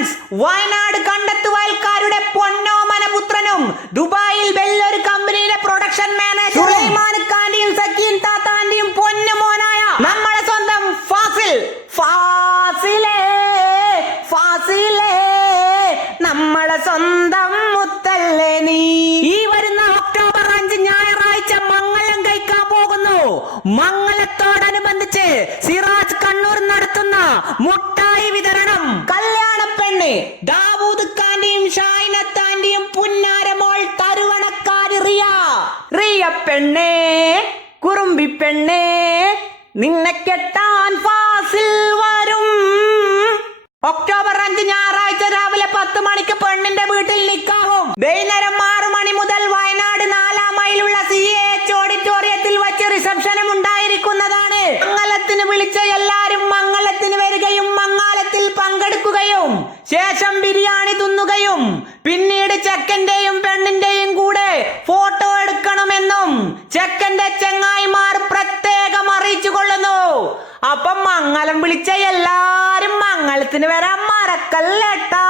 Friends, Wayanad കണ്ടത്ത് വയൽക്കാരുടെ പൊന്നോമനപുത്രനും ദുബായിൽ വലിയൊരു കമ്പനിയിലെ പ്രൊഡക്ഷൻ മാനേജർ സുലൈമാൻ ഖാന്റെയും സക്കീൻ താത്താന്റെയും പൊന്നുമോനായ നമ്മളെ സ്വന്തം ഫാസിലേ നമ്മളെ സ്വന്തം മുത്തല്ലേ നീ. ഈ വരുന്ന ഒക്ടോബർ 5 ഞായറാഴ്ച മംഗലം കഴിക്കാൻ പോകുന്നു. മംഗലത്തോടനുബന്ധിച്ച് സിറാജ് കണ്ണൂർ നടത്തുന്ന മുട്ടായി വിതരണം. കല്യാണ പെണ്ണ് ദാവൂദ് ഖാന്റെയും ഷായിനത്താന്റെയും പുന്നാരമോൾ തരുവണക്കാരി റിയ പെണ്ണേ, കുറുമ്പി പെണ്ണേ, നിന്നെ കെട്ടാൻ ഫാസിൽ വരും. ഒക്ടോബർ 5 ഞായറാഴ്ച രാവിലെ 10 മണിക്ക് പെണ്ണിന്റെ വീട്ടിൽ നിക്കാവും. വൈകുന്നേരം 6 മണി മുതൽ വയനാട് 4-ാം മൈലുള്ള CAH ഓഡിറ്റോറിയത്തിൽ വച്ച് റിസപ്ഷനും ഉണ്ടായിരിക്കുന്നതാണ്. മംഗലത്തിന് വിളിച്ച എല്ലാരും മംഗലത്തിന് വരികയും മംഗളത്തിൽ പങ്കെടുക്കുകയും ശേഷം ബിരിയാണി തിന്നുകയും പിന്നീട് ചെക്കന്റെയും പെണ്ണിന്റെയും കൂടെ ഫോട്ടോ എടുക്കണമെന്നും ചെക്കന്റെ ചെങ്ങായിമാർ പ്രത്യേകം അറിയിച്ചു കൊള്ളുന്നു. അപ്പം മംഗലം വിളിച്ച എല്ലാരും മംഗലത്തിന് വരാൻ മറക്കല്ലേട്ടാ.